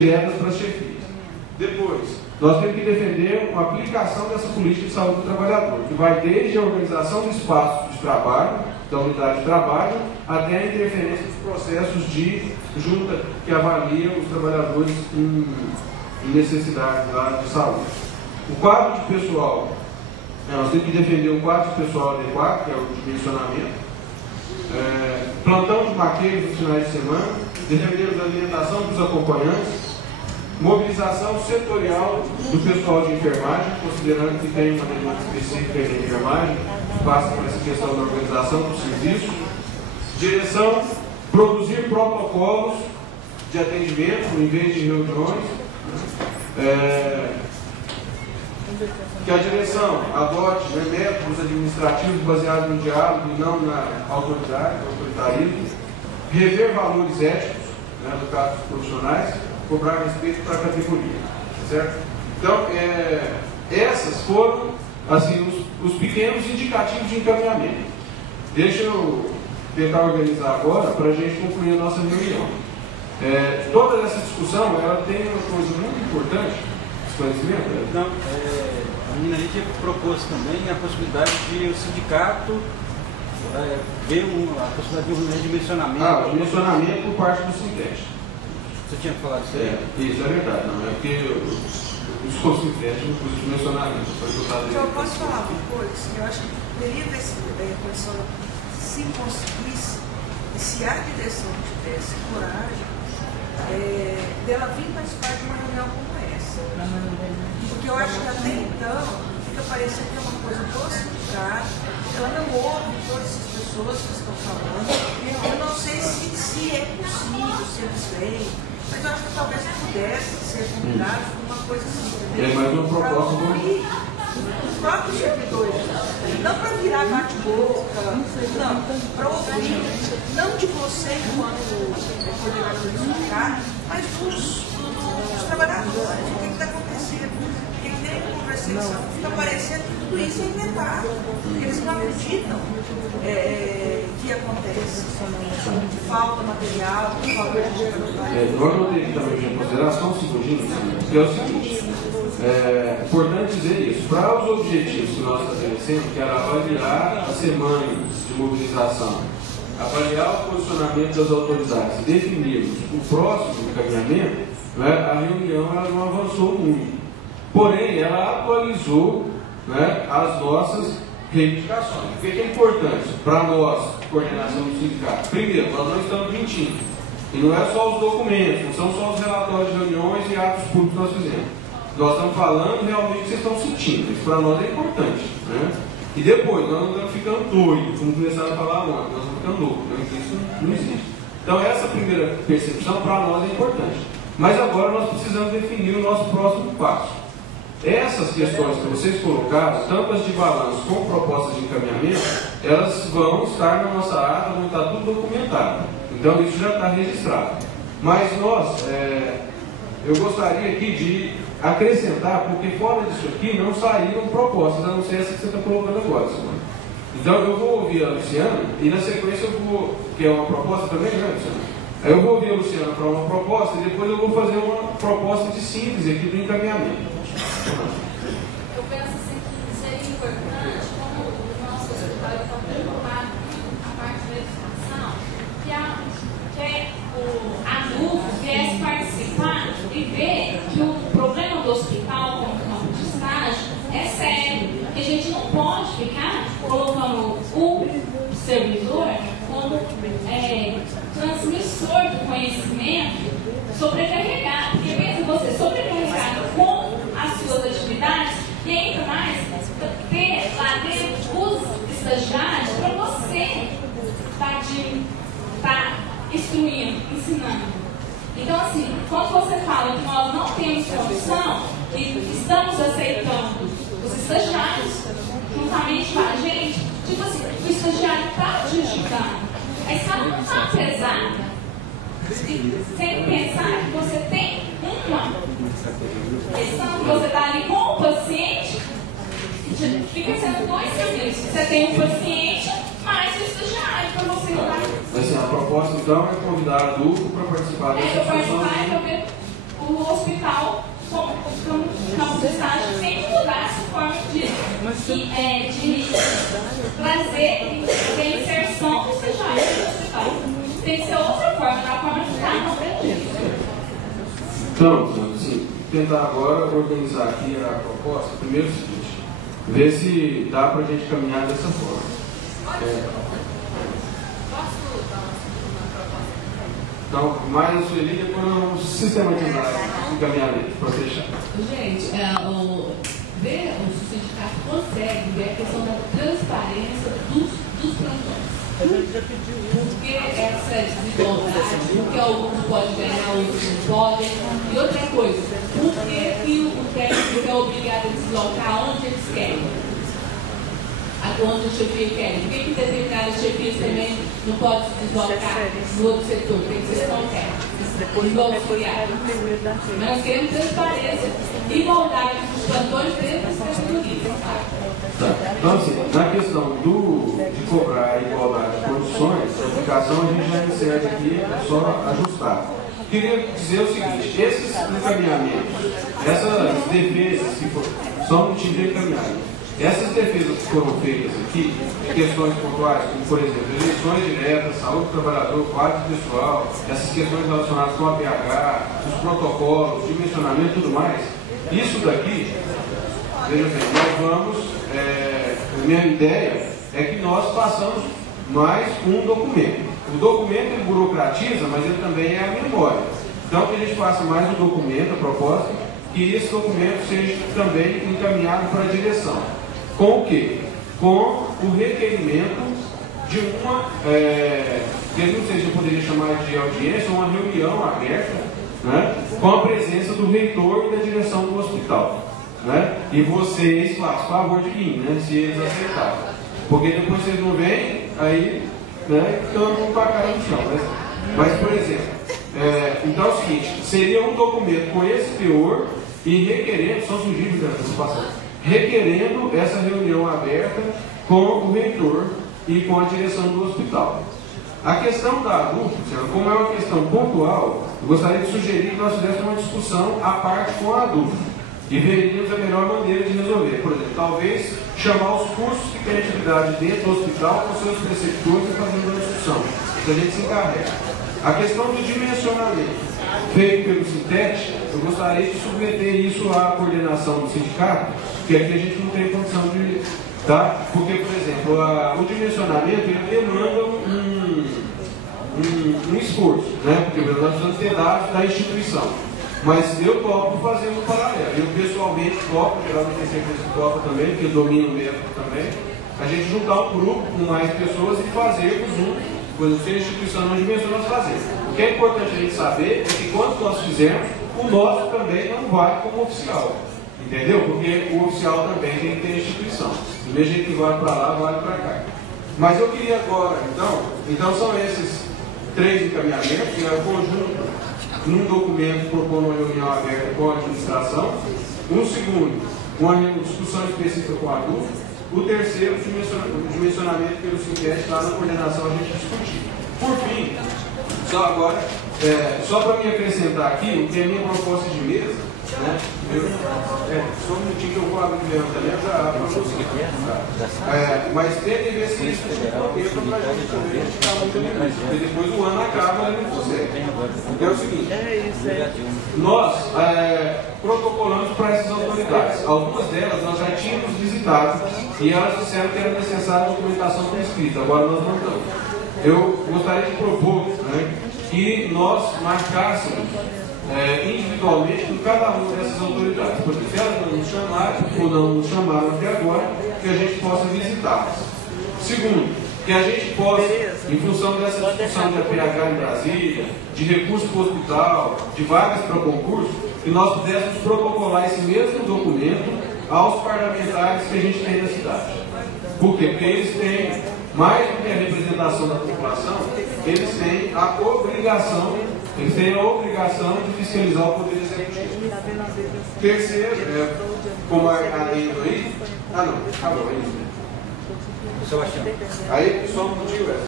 diretas para as chefias. Depois, nós temos que defender uma aplicação dessa política de saúde do trabalhador, que vai desde a organização do espaço de trabalho, da unidade de trabalho, até a interferência dos processos de junta que avalia os trabalhadores em necessidades lá de saúde. O quadro de pessoal, nós temos que defender o quadro de pessoal adequado, que é o dimensionamento, plantão de maqueiros nos finais de semana, defender a alimentação dos acompanhantes, mobilização setorial do pessoal de enfermagem, considerando que tem uma demanda específica de enfermagem, passa por essa questão da organização do serviço. Direção, produzir protocolos de atendimento em vez de reuniões. Que a direção adote métodos administrativos baseados no diálogo e não na autoritarismo. Rever valores éticos, no caso dos profissionais, cobrar respeito para a categoria, certo? Então, essas foram assim, os pequenos indicativos de encaminhamento. Deixa eu tentar organizar agora para a gente concluir a nossa reunião. Toda essa discussão, ela tem uma coisa muito importante, esclarecimento? Não, a gente propôs também a possibilidade de o sindicato ver a possibilidade de um redimensionamento. O dimensionamento por parte do Sinteste. Você tinha falado isso aí? Isso é verdade, não é porque os Sinteste não pus dimensionamento. Então, eu posso falar uma coisa? Eu acho que teria condição, se conseguisse, e se a direção tivesse coragem, dela vir participar de uma reunião como essa. Porque eu acho que até então fica parecendo que é uma coisa do sindicato, ela não ouve todas essas pessoas que estão falando. Eu não sei se é possível, se eles vêm, mas eu acho que talvez pudesse ser combinado com uma coisa assim. Mas uma proposta para ouvir os próprios servidores, não para virar bate-boca, não, para ouvir, não de você enquanto coordenador do sindicato, mas dos trabalhadores, o que está acontecendo, o que tem conversação, fica parecendo que tudo isso é inventado, porque eles não acreditam que acontece, falta material, falta de Agora eu tenho também em consideração um segundinho, que é o seguinte, é importante dizer isso, para os objetivos que nós estabelecemos, que era avaliar a semana de mobilização, avaliar o posicionamento das autoridades, definirmos o próximo encaminhamento, a reunião ela não avançou muito. Porém, ela atualizou as nossas reivindicações. O que é importante para nós, coordenação do sindicato? Primeiro, nós não estamos mentindo. E não é só os documentos, não são só os relatórios de reuniões e atos públicos que nós fizemos. Nós estamos falando realmente o que vocês estão sentindo. Isso para nós é importante. E depois, nós não estamos ficando doidos, como começaram a falar ontem, nós estamos ficando loucos. Isso não existe. Então, essa primeira percepção para nós é importante. Mas agora nós precisamos definir o nosso próximo passo. Essas questões que vocês colocaram, tanto as de balanço como propostas de encaminhamento, elas vão estar na nossa ata, vão estar tudo documentado. Então isso já está registrado. Mas nós, eu gostaria aqui de acrescentar, porque fora disso aqui não saíram propostas, a não ser essa que você está colocando agora, Simone. Então eu vou ouvir a Luciana e na sequência eu vou, que é uma proposta também, né, Luciana? Aí eu vou ouvir a Luciana para uma proposta e depois eu vou fazer uma proposta de síntese aqui do encaminhamento. Eu penso assim que seria importante, como o nosso escritório está preocupado com a parte da legislação, que a NUVO viesse participar e ver que o problema do hospital como campo de estágio é sério, que a gente não pode ficar colocando o servidor como transmissor do conhecimento sobrecarregado, porque mesmo você sobrecarregado com as suas atividades e ainda mais ter lá dentro os estagiários para você estar instruindo, ensinando. Então assim, quando você fala que nós não temos condição e estamos aceitando os estagiários juntamente com a gente, tipo assim, o estagiário está te ajudando, a escala não está pesada. Sem pensar que você tem uma questão que você está ali com o paciente, fica sendo dois serviços. Você tem um paciente mais o estagiário para você estar. Assim, a proposta então é convidar adulto para participar dessa discussão. Para ver o de trazer a inserção dos estagiários no hospital. Tem que ser outra forma, da forma que está no Brasil. Então, assim, tentar agora organizar aqui a proposta. Primeiro é o seguinte, ver se dá para a gente caminhar dessa forma. Posso dar uma proposta? Então, mais a Sueli, depois nós vamos sistematizar o encaminhamento para fechar. Gente, ver o sindicato consegue ver a questão da transparência dos plantões. Porque essa desigualdade, porque alguns podem ganhar, outros não podem. E outra coisa, por que o técnico é obrigado a deslocar onde eles querem? Onde a chefia quer? Por que determinadas chefias também não podem se deslocar no outro setor? Tem que ser tão Nós queremos transparência, igualdade dos plantões dentro das categorias. Então, assim, na questão de cobrar a igualdade de condições, a aplicação a gente já encerra aqui, é só ajustar. Queria dizer o seguinte, esses encaminhamentos, essas defesas que são no time de encaminhamento, essas defesas que foram feitas aqui, de questões pontuais, como por exemplo, eleições diretas, saúde do trabalhador, quadro pessoal, essas questões relacionadas com a APH, os protocolos, dimensionamento e tudo mais, isso daqui, veja bem, nós vamos, a minha ideia é que nós façamos mais um documento. O documento ele burocratiza, mas ele também é a memória. Então que a gente faça mais um documento, a proposta, que esse documento seja também encaminhado para a direção. Com o quê? Com o requerimento de uma, que não sei se eu poderia chamar de audiência, uma reunião aberta, né, com a presença do reitor e da direção do hospital. Né? E vocês fazem favor de vir, né, se eles aceitarem. Porque depois vocês não vêm, aí, né, estão com a cara no chão. Né? Mas, por exemplo, então é o seguinte, seria um documento com esse teor e requerendo, só surgindo da participação, requerendo essa reunião aberta com o reitor e com a direção do hospital. A questão da adulto, como é uma questão pontual, eu gostaria de sugerir que nós fizéssemos uma discussão à parte com a adulto e veríamos a melhor maneira de resolver. Por exemplo, talvez chamar os cursos que têm atividade dentro do hospital com seus preceptores e fazer uma discussão, que a gente se encarrega. A questão do dimensionamento feito pelo Sintete, eu gostaria de submeter isso à coordenação do sindicato, que aqui a gente não tem condição de dar, porque, por exemplo, o dimensionamento ele demanda um esforço, né? Porque nós precisamos ter dados da instituição. Mas eu topo fazer um paralelo. Eu pessoalmente topo, geralmente tem certeza que topa também, porque eu domino o método também, a gente juntar um grupo com mais pessoas e fazermos coisa que a instituição não dimensiona nós fazemos. O que é importante a gente saber é que quando nós fizermos, o nosso também não vale como oficial. Entendeu? Porque o oficial também tem que ter instituição. Do mesmo jeito que vale para lá, vale para cá. Mas eu queria agora, então são esses 3 encaminhamentos, que é o conjunto num documento propondo uma reunião aberta com a administração. Um segundo, uma discussão específica com a adulto. O terceiro, o dimensionamento pelo Sintete, lá na coordenação a gente discutir. Por fim, só para me acrescentar aqui, o que é a minha proposta de mesa, né? Só um minutinho que eu vou abrir mesmo também, eu já abro para você. Mas tem que ver se isso contempla para a gente também ficar muito limite, porque depois o ano acaba e não consegue. Então é o seguinte, nós protocolamos para essas autoridades. Algumas delas nós já tínhamos visitado e elas disseram que era necessária documentação por escrito, agora nós não estamos. Eu gostaria de propor, né, que nós marcássemos individualmente com cada uma dessas autoridades. Porque se elas não nos chamarem, ou não nos chamaram até agora, que a gente possa visitá-las. Segundo, que a gente possa, em função dessa discussão de APH em Brasília, de recurso para o hospital, de vagas para concurso, que nós pudéssemos protocolar esse mesmo documento aos parlamentares que a gente tem na cidade. Por quê? Porque eles têm, mais do que a representação da população, eles têm a obrigação de fiscalizar o Poder Executivo. Terceiro, como adendo aí, não, acabou, é isso. Sebastião. Aí, só um motivo